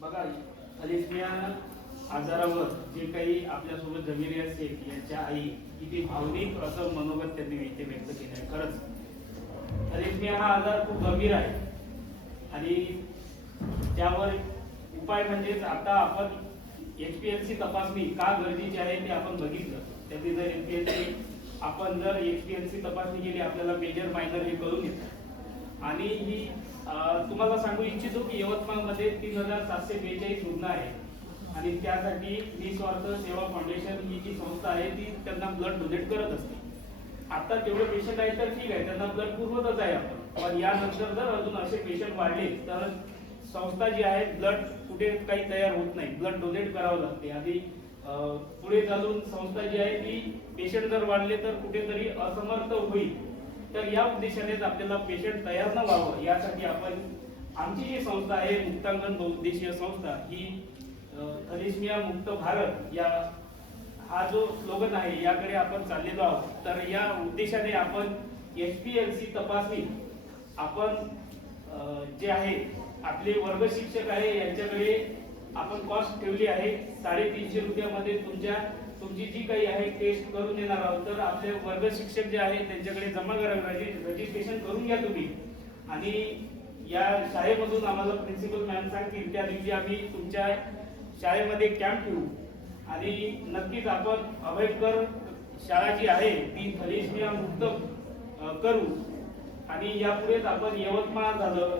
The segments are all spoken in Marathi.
बघा, थॅलेसेमिया आजारावर जे काही आपल्यासोबत जमिनी असेल यांच्या आई किती भावनिक असं मनोगत त्यांनी इथे व्यक्त केलं आहे. खरंच थॅलेसेमिया हा आजार खूप गंभीर आहे आणि त्यावर उपाय म्हणजेच आता आपण HPLC तपासणी का गरजेची आहे ते आपण बघितलं. त्याची जर आपण जर HPLC तपासणी केली आपल्याला मेजर मायनर हे कळून येतं. आणि ही तुम्हाला सांगू इच्छितो की यवतमाळमध्ये 3742 रुग्ण आहेत आणि त्यासाठी निस्वार्थ सेवा फाउंडेशन ही जी संस्था आहे ती त्यांना ब्लड डोनेट करत असते. आता तेवढे पेशंट आहेत तर ठीक आहे, त्यांना ब्लड पुरवतच आहे आपण, पण यानंतर जर अजून असे पेशंट वाढले तर संस्था जी आहे ब्लड कुठे काही तयार होत नाही, ब्लड डोनेट करावं लागते. आधी पुढे चालून संस्था जी आहे ती पेशंट जर वाढले तर कुठेतरी असमर्थ होईल. तर या उद्देशानेच आपल्याला पेशंट तयार न व्हावं यासाठी आपण आमची जी संस्था आहे मुक्तांगण बहुउद्देशीय संस्था ही थॅलेसेमिया मुक्त भारत या हा जो स्लोगन आहे याकडे आपण चाललेलो आहोत. तर या उद्देशाने आपण HPLC तपासणी आपण जे आहे आपले वर्ग शिक्षक आहे यांच्याकडे आपण कॉस्ट ठेवली आहे 350 रुपयामध्ये तुमची जी काही आहे टेस्ट करून येणार आहोत. तर आपले वर्ग शिक्षक जे आहे त्यांच्याकडे जमा करा, रजिस्ट्रेशन करून घ्या तुम्ही. आणि या शाळेमधून आम्हाला प्रिन्सिपल मॅम सांगतील त्या दिवशी आम्ही तुमच्या शाळेमध्ये कॅम्प ठेवू आणि नक्कीच आपण अभयकर शाळा जी आहे ती थॅलेसेमिया मुक्त करू. आणि यापुढेच आपण यवतमाळ झालं,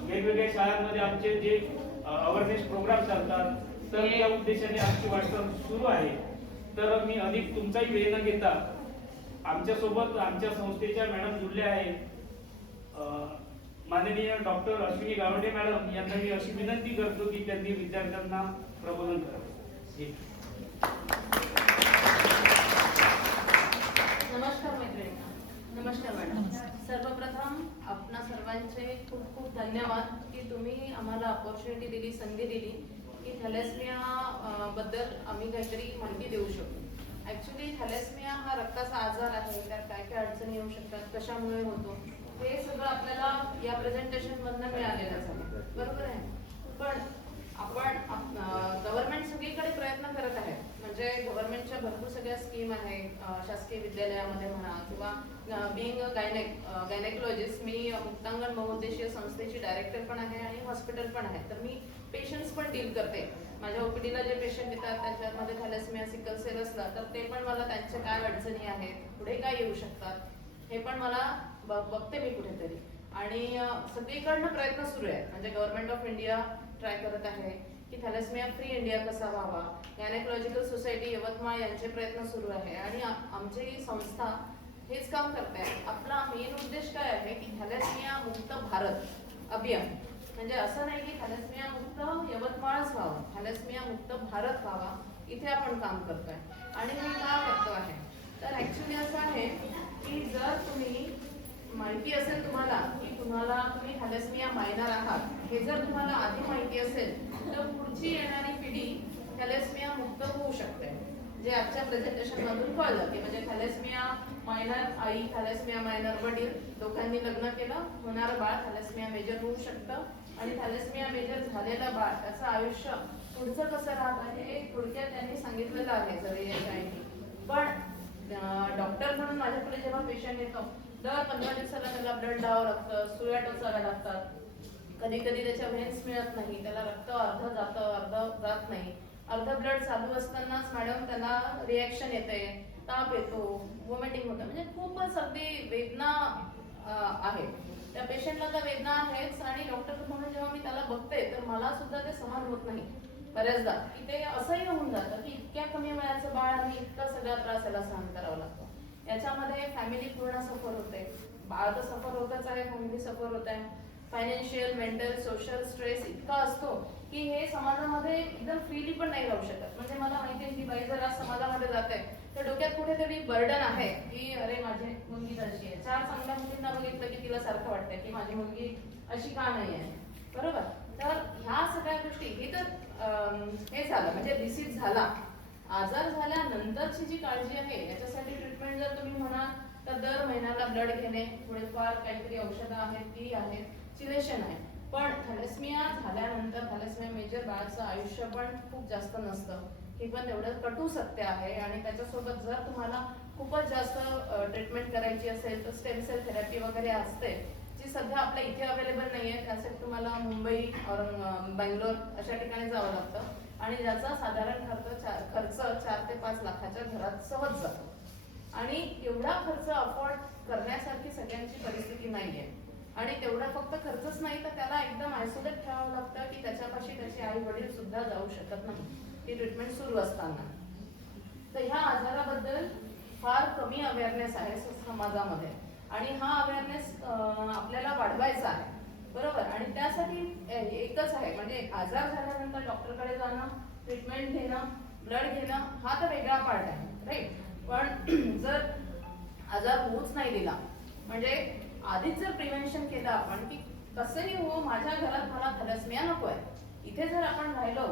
वेगवेगळ्या शाळांमध्ये आमचे जे अवेअरनेस प्रोग्राम चालतात, तर या उद्देशाने आमची वाटचाल सुरू आहे. तर मी अधिक तुमचाही वेळ न घेता आमच्यासोबत आमच्या संस्थेच्या मॅडम जुळल्या आहेत, माननीय डॉक्टर अश्विनी गावडे मॅडम यांना मी अशी विनंती करतो की त्यांनी विद्यार्थ्यांना प्रबोधन करावे. नमस्कार मैत्रिणींना. नमस्कार मॅडम. सर्वप्रथम आपणा सर्वांचे खूप खूप धन्यवाद की तुम्ही आम्हाला अपॉर्च्युनिटी दिली, संधी दिली की थॅलेसेमिया बद्दल आम्ही काहीतरी माहिती देऊ शकतो. ॲक्च्युली थॅलेसेमिया हा रक्ताचा आजार आहे, त्यात काय काय अडचणी येऊ शकतात, कशामुळे होतो, हे सगळं आपल्याला या प्रेझेंटेशनमधनं मिळालेलंच आहे, बरोबर आहे. पण आपण गव्हर्नमेंट सगळीकडे प्रयत्न करत आहे, म्हणजे गव्हर्नमेंटच्या भरपूर सगळ्या स्कीम आहेत, शासकीय विद्यालयामध्ये म्हणा किंवा बिंग गायनेकोलॉजिस्ट, मी मुक्तांगण बहुउद्देशीय संस्थेची डायरेक्टर पण आहे आणि हॉस्पिटल पण आहे. तर मी पेशंट्स पण डील करते. माझ्या OPDला जे पेशंट येतात त्यांच्यामध्ये थॅलेसेमिया, सिकल सेल असला तर ते पण मला त्यांच्या काय अडचणी आहेत, पुढे काय येऊ शकतात हे पण मला बघते मी कुठेतरी. आणि सगळीकडनं प्रयत्न सुरू आहे, म्हणजे गव्हर्नमेंट ऑफ इंडिया ट्राय करत आहे की थॅलेसेमिया फ्री इंडिया कसा व्हावा. गायनेकोलॉजिकल सोसायटी यवतमाळ यांचे प्रयत्न सुरू आहे आणि आमची संस्था हेच काम करते. आपला मेन उद्देश काय आहे की थॅलेसेमिया मुक्त भारत अभियान, म्हणजे असं नाही की थॅलेसेमिया मुक्त यवतमाळच व्हावं, थॅलेसेमिया मुक्त भारत व्हावा, इथे आपण काम करतोय. आणि हे का करतो आहे तर ॲक्च्युली असं आहे की जर तुम्ही माहिती असेल तुम्हाला की तुम्ही थॅलेसेमिया मायनर आहात, हे जर तुम्हाला आधी माहिती असेल तर पुढची येणारी पिढी थॅलेसेमिया मुक्त होऊ शकते. जे आजच्या प्रेझेंटेशन मधून कळलं की म्हणजे थॅलेसेमिया मायनर आई, थॅलेसेमिया मायनर वडील, दोघांनी लग्न केलं, होणारं बाळ थॅलेसेमिया मेजर होऊ शकतं. आणि थॅलेसेमिया मेजर झालेलं बाळ त्याचं आयुष्य पुढचं कसं राहतं हे थोडक्यात त्यांनी सांगितलेलं आहे सगळे याच्यासाठी. पण डॉक्टर म्हणून माझ्याकडे जेव्हा पेशंट येतो दर 15 दिवसाला त्याला ब्लड द्यावं लागतं, सुया टोचाव्या लागतात, कधी कधी त्याच्या व्हेन्स मिळत नाही, त्याला रक्त अर्ध जातं अर्ध जात नाही, अर्ध ब्लड चालू असतानाच मॅडम त्याला रिॲक्शन येते, ताप येतो, वॉमिटिंग होतं, म्हणजे खूपच अगदी वेदना आहे त्या पेशंटला. त्या वेदना आहेच आणि डॉक्टर म्हणून जेव्हा मी त्याला बघते तर मला सुद्धा ते सहन होत नाही बऱ्याचदा, की ते असंही होऊन जातं की इतक्या कमी वयाचं बाळ आणि इतका सगळा त्रास याला सहन करावा लागतो. याच्यामध्ये फॅमिली पूर्ण सफर होते, बाळ तर सफर होतच आहे, फॅमिली सफर होत आहे, फायनान्शियल, मेंटल, सोशल स्ट्रेस इतका असतो की हे समाजामध्ये एकदम फ्रीली पण नाही राहू शकत. म्हणजे मला माहिती आहे की बाई जर आज समाजामध्ये जाते तर डोक्यात कुठेतरी बर्डन आहे की अरे माझी मुलगी तशी आहे. 4 चांगल्या मुलींना बघितलं की तिला सारखं वाटतंय की माझी मुलगी अशी का नाही आहे, बरोबर. तर ह्या सगळ्या गोष्टी हे तर हे झालं म्हणजे डिसीज झाला. आजार झाल्यानंतरची जी काळजी आहे याच्यासाठी ट्रीटमेंट जर तुम्ही म्हणाल तर दर महिन्याला ब्लड घेणे, थोडेफार काहीतरी औषधं आहेत ती आहेत, चिलेशन आहे. पण थॅलेसेमिया झाल्यानंतर, थॅलेसेमिया मेजर बाळाचं आयुष्य पण खूप जास्त नसतं, हे पण तेवढं कटू सत्य आहे. आणि त्याच्यासोबत जर तुम्हाला खूपच जास्त ट्रीटमेंट करायची असेल तर स्टेम सेल थेरपी वगैरे असते, जी सध्या आपल्या इथे अवेलेबल नाही आहे. त्यासाठी तुम्हाला मुंबई बेंगलोर अशा ठिकाणी जावं लागतं आणि ज्याचा साधारण खर्च 4 ते 5 लाखाच्या घरात सहज जातो. आणि एवढा खर्च अफोर्ड करण्यासारखी सगळ्यांची परिस्थिती नाही आहे. आणि तेवढा फक्त खर्चच नाही तर त्याला एकदम आयसोलेट ठेवावं लागतं की त्याच्यापाशी त्याचे आई वडील सुद्धा जाऊ शकत नाही ती ट्रीटमेंट सुरू असताना. तर ह्या आजाराबद्दल फार कमी अवेअरनेस आहे समाजामध्ये आणि हा अवेअरनेस आपल्याला वाढवायचा आहे, बरोबर. आणि त्यासाठी एकच आहे, म्हणजे आजार झाल्यानंतर डॉक्टरकडे जाणं, ट्रीटमेंट घेणं, ब्लड घेणं हा तर वेगळा पार्ट आहे, राईट. पण जर आजार होऊच नाही दिला, म्हणजे आधीच जर प्रिव्हेन्शन केलं आपण की कसंही हो माझ्या घरात मला थॅलेसेमिया नको आहे, इथे जर आपण राहिलो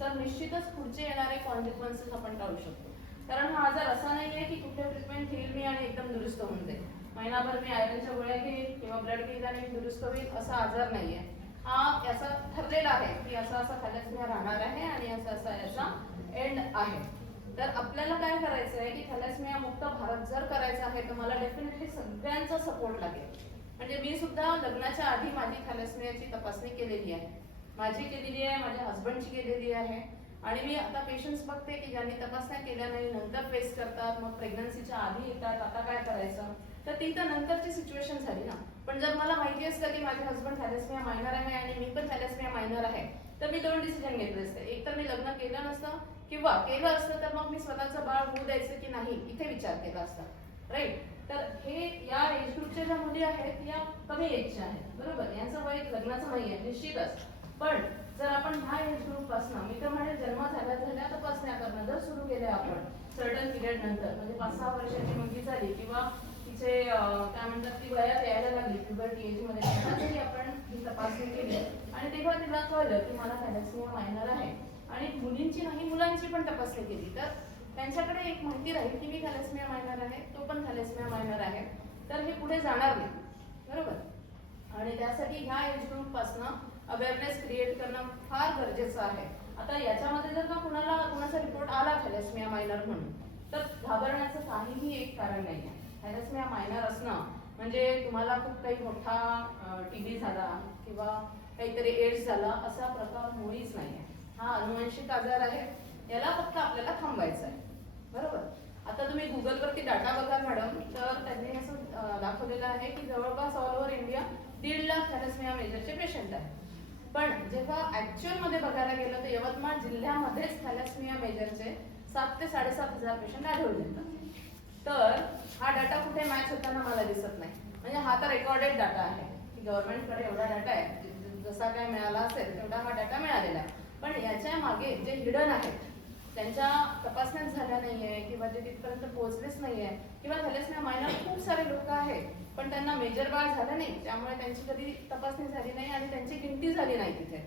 तर निश्चितच पुढचे येणारे कॉन्सिक्वेन्सेस आपण टाळू शकतो. कारण हा आजार असा नाही आहे की कुठे ट्रीटमेंट घेईल मी आणि एकदम दुरुस्त होऊन जाईल, महिनाभर मी आयरनच्या गोळ्या घेईल किंवा ब्लड घेईल आणि मी दुरुस्त होईल, असा आजार नाही आहे. हा याचा ठरलेला आहे की असा असा थॅलेसेमिया राहणार आहे आणि असा असा याचा एंड आहे. तर आपल्याला काय करायचं आहे की थॅलेसेमिया मुक्त भारत जर करायचा आहे तर मला डेफिनेटली सगळ्यांचा सपोर्ट लागेल. म्हणजे मी सुद्धा लग्नाच्या आधी माझी थॅलेसेमियाची तपासणी केलेली आहे, माझी केलेली आहे, माझ्या हस्बंडची केलेली आहे. आणि मी आता पेशंट्स बघते की ज्यांनी तपासण्या केल्या नाही नंतर फेस करतात, मग प्रेग्नन्सीच्या आधी येतात, आता काय करायचं. तर ती तर नंतरची सिच्युएशन झाली ना. पण जर मला माहिती असतं की माझे हस्बंड थॅलेसेमिया मायनर आहे आणि मी पण थॅलेसेमिया मायनर आहे तर मी 2 डिसिजन घेतले असते. एक तर मी लग्न केलं नसतं किंवा केलं असतं तर मग मी स्वतःचं बाळ होऊ द्यायचं की नाही इथे विचार केला असता, राईट. तर हे या एज ग्रुपच्या ज्या मुली आहेत या कमी एजच्या आहेत, बरोबर. यांचं वय लग्नाचं नाही आहे निश्चितच. पण जर आपण ह्या एज ग्रुप पासून मी तर म्हणजे जन्म झाल्या तपासण्या करणं जर सुरू केल्या आपण सर्टन पिरियड नंतर, म्हणजे 5-6 वर्षाची मुलगी झाली किंवा तिचे काय म्हणतात ती वयात यायला लागली प्युबर्टी एज मध्ये, तेव्हा जरी आपण ही तपासणी केली आणि तेव्हा तिला कळलं की मला थॅलेसेमिया मायनर आहे आणि मुलींची नाही मुलांची पण तपासणी केली तर त्यांच्याकडे एक माहिती राहील की मी थॅलेसेमिया मायनर आहे, तो पण थॅलेसेमिया मायनर आहे, तर हे पुढे जाणार नाही, बरोबर. आणि त्यासाठी ह्या एज ग्रुप पासून अवेअरनेस क्रिएट करणं फार गरजेचं आहे. आता याच्यामध्ये जर का कुणाचा रिपोर्ट आला थॅलेसेमिया मायनर म्हणून तर घाबरण्याचं काहीही एक कारण नाही आहे. थॅलेसेमिया मायनर असणं म्हणजे तुम्हाला खूप काही मोठा टीबी झाला किंवा काहीतरी एड्स झाला असा प्रकार मुळीच नाही आहे. हा अनुवंशिक आजार आहे, याला फक्त आपल्याला थांबायचं आहे, बरोबर. आता तुम्ही गुगलवरती डाटा बघाल मॅडम तर त्यांनी असं दाखवलेलं आहे की जवळपास all over India 1.5 lakh thalassemia मेजरचे पेशंट आहेत. पण जेव्हा ऍक्च्युअल मध्ये बघायला गेलं तर यवतमाळ जिल्ह्यामध्येच थॅलेसेमिया मेजरचे 7 ते 7.5 हजार पेशंट आढळून येतात. तर हा डाटा कुठे मॅच होताना मला दिसत नाही. म्हणजे हा तर रेकॉर्डेड डाटा आहे की गव्हर्नमेंटकडे एवढा डाटा आहे, जसा काय मिळाला असेल तेवढा हा डाटा मिळालेला आहे. पण याच्या मागे जे हिडन आहेत, त्यांच्या तपासण्याच झाल्या नाहीये किंवा ते तिथपर्यंत पोहोचलेच नाहीये किंवा थॅलेसेमिया मायनर खूप सारे लोक आहेत पण त्यांना मेजर बाळ झालं नाही, त्यामुळे त्यांची कधी तपासणी झाली नाही आणि त्यांची गिनती झाली नाही तिथे,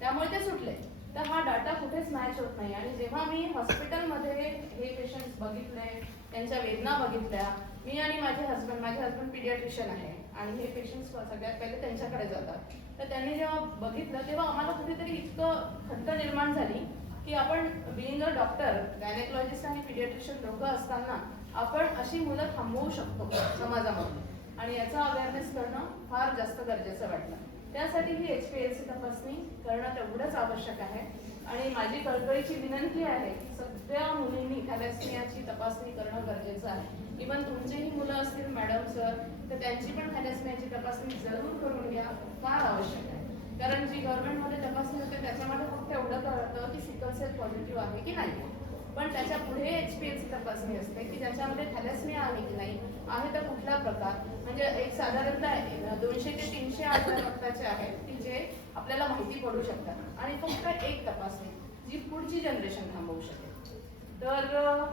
त्यामुळे ते सुटले. तर हा डाटा कुठेच मॅच होत नाही. आणि जेव्हा मी हॉस्पिटलमध्ये हे पेशंट्स बघितले, त्यांच्या वेदना बघितल्या, मी आणि माझे हस्बंड पिडियाट्रिशियन आहे आणि हे पेशंट्स सगळ्यात पहिले त्यांच्याकडे जातात. तर त्यांनी जेव्हा बघितलं तेव्हा आम्हाला कुठेतरी इतकं खंत निर्माण झाली की आपण बिईंग अ डॉक्टर, गायनेकॉलॉजिस्ट आणि पिडियाट्रिशियन दोघं असताना आपण अशी मुलं थांबवू शकतो समाजामध्ये आणि याचा अवेअरनेस करणं फार जास्त गरजेचं वाटलं. त्यासाठी ही HPLC तपासणी करणं तेवढंच आवश्यक आहे. आणि माझी कळकळीची विनंती आहे की सगळ्या मुलींनी थॅलेसेमियाची तपासणी करणं गरजेचं आहे. इव्हन तुमचीही मुलं असतील मॅडम सर तर त्यांची पण थॅलेसेमियाची तपासणी जरूर करून घ्या, फार आवश्यक आहे. कारण जी गव्हर्नमेंटमध्ये तपासणी होते त्याच्यामध्ये फक्त एवढं कळतं की सिकल सेल पॉझिटिव्ह आहे की नाही, पण त्याच्या पुढे HPLC तपासणी असते की ज्याच्यामध्ये थॅलेसेमिया आहे की नाही, आहे तर कुठला प्रकार. म्हणजे एक साधारणतः 200 ते 300 आजार रक्ताचे आहेत की जे आपल्याला माहिती पडू शकतात आणि फक्त एक तपासणी जी पुढची जनरेशन थांबवू शकेल. तर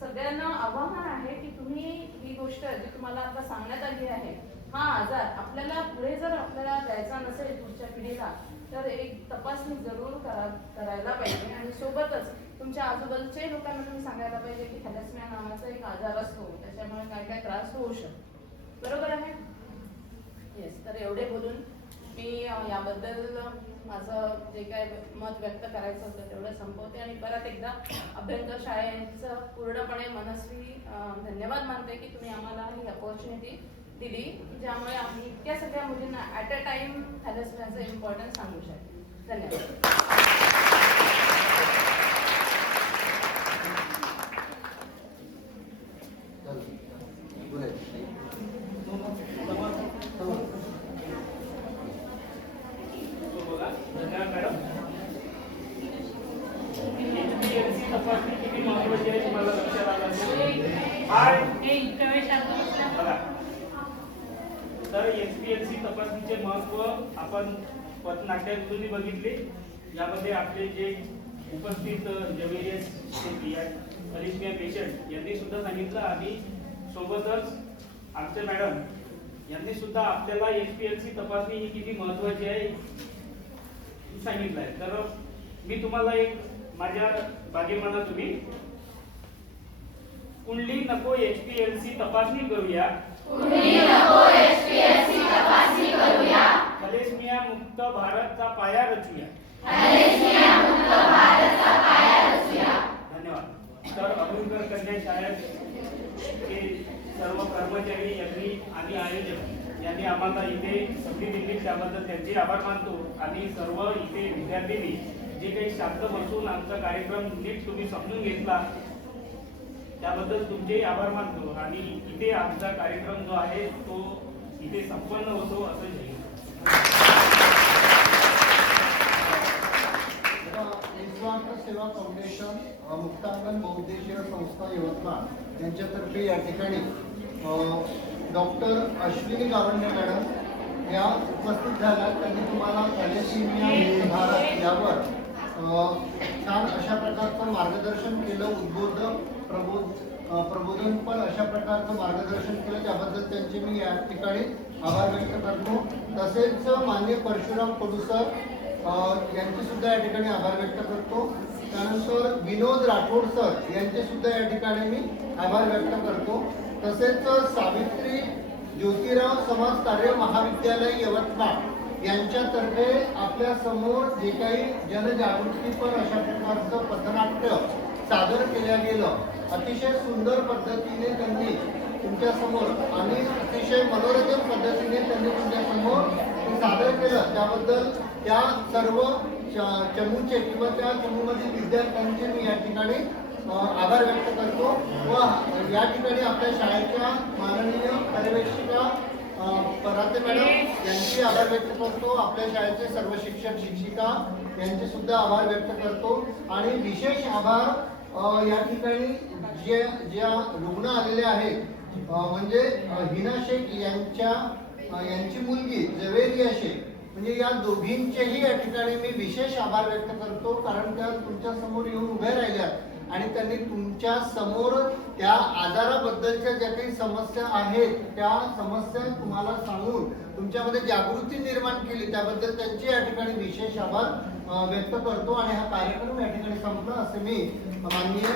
सगळ्यांना आव्हान आहे की तुम्ही ही गोष्ट जी तुम्हाला आता सांगण्यात आली आहे, हा आजार आपल्याला पुढे जर आपल्याला द्यायचा नसेल पुढच्या पिढीला तर एक तपासणी जरूर करायला पाहिजे. आणि सोबतच तुमच्या आजूबाजूच्याही लोकांना तुम्ही सांगायला पाहिजे की थॅलेसेमिया नावाचा एक आजार असतो, त्याच्यामुळे काय काय त्रास होऊ शकतो, बरोबर आहे. येस, तर एवढे बोलून मी याबद्दल माझं जे काय मत व्यक्त करायचं होतं तेवढं संपवते आणि परत एकदा अभ्यंकर शाळेचं पूर्णपणे मनस्वी धन्यवाद मानते की तुम्ही आम्हाला ही अपॉर्च्युनिटी दिली, ज्यामुळे आम्ही इतक्या सगळ्या मुलींना ॲट अ टाइम थॅलेसेमियाचं इम्पॉर्टन्स सांगू शकतो. धन्यवाद. धन्यवाद मॅडम. HbA1c तपासणी किती महत्त्वाची आहे तुम्हाला लक्षात आलं असेल. बघा, तर HbA1c तपासणीचे महत्त्व आपण पथनाट्यातूनही बघितले. यामध्ये आपले जे उपस्थित जवेरियस थॅलेसेमिया पेशंट यांनी सुद्धा सांगितलं आणि सोबतच आमचे मॅडम यांनी सुद्धा आपल्याला HbA1c तपासणी ही किती महत्त्वाची आहे सांगितलं आहे. तर मी तुम्हाला एक माझ्या बागेमाना तुम्ही कुंडली नको HbA1c तपासणी करूया, थॅलेसेमिया मुक्त भारतचा पाया रचूया. धन्यवाद. तर अभ्यंकर कन्या शाळेत हे सर्व कर्मचारी यांनी आणि आयोजक यांनी आम्हाला इथे संधी दिली, त्याबद्दल त्यांचे आभार मानतो. आणि सर्व इथे विद्यार्थ्यांनी जे काही शांत बसून आमचा कार्यक्रम नीट तुम्ही समजून घेतला त्याबद्दल तुमचे आभार मानतो. आणि इथे आमचा कार्यक्रम जो आहे तो इथे संपन्न होतो असं जाईल. निस्वार्थ सेवा फाउंडेशन मुक्तांगण बहुउद्देशीय संस्था यवतमाळ यांच्यातर्फे या ठिकाणी डॉक्टर अश्विनी गावंडे मॅडम या उपस्थित झाल्या. त्यांनी तुम्हाला थॅलेसेमिया भारत यावर छान अशा प्रकारचं मार्गदर्शन केलं, प्रबोधन पण अशा प्रकारचं मार्गदर्शन केलं, त्याबद्दल त्यांचे मी या ठिकाणी आभार व्यक्त करतो. तसेच माननीय परशुराम कडू सर यांचे सुद्धा या ठिकाणी आभार व्यक्त करतो. त्यानंतर विनोद राठोड सर यांचे सुद्धा या ठिकाणी मी आभार व्यक्त करतो. तसेच सावित्री ज्योतिराव समाज कार्य महाविद्यालय यवतमाळ यांच्यातर्फे आपल्या समोर जे काही जनजागृतीपर अशा प्रकारचं पथनाट्य सादर केलं गेलं, अतिशय सुंदर पद्धतीने त्यांनी तुमच्या समोर आणि अतिशय मनोरंजक पद्धतीने त्यांनी तुमच्या समोर सादर केलं, त्याबद्दल त्या सर्व चमूचे किंवा त्या चमूमधील विद्यार्थ्यांचे मी या ठिकाणी आभार व्यक्त करतो. व या ठिकाणी आपल्या शाळेच्या माननीय पर्यवेक्षिका पराते मॅडम यांचे आभार व्यक्त करतो. आपल्या शाळेचे सर्व शिक्षक शिक्षिका यांचे सुद्धा आभार व्यक्त करतो. आणि विशेष आभार या ठिकाणी ज्या रुग्ण आलेले आहेत म्हणजे हिना शेख यांची मुलगी जवेरिया शेख, म्हणजे या दोघींचेही या ठिकाणी मी विशेष आभार व्यक्त करतो. कारण त्या तुमच्या समोर येऊन उभ्या राहिल्या आणि त्यांनी तुमच्या समोर त्या आजाराबद्दलच्या ज्या काही समस्या आहेत त्या समस्या तुम्हाला सांगून तुमच्यामध्ये जागृती निर्माण केली, त्याबद्दल त्यांचे या ठिकाणी विशेष आभार व्यक्त करतो. आणि हा कार्यक्रम या ठिकाणी संपला असे मी माननीय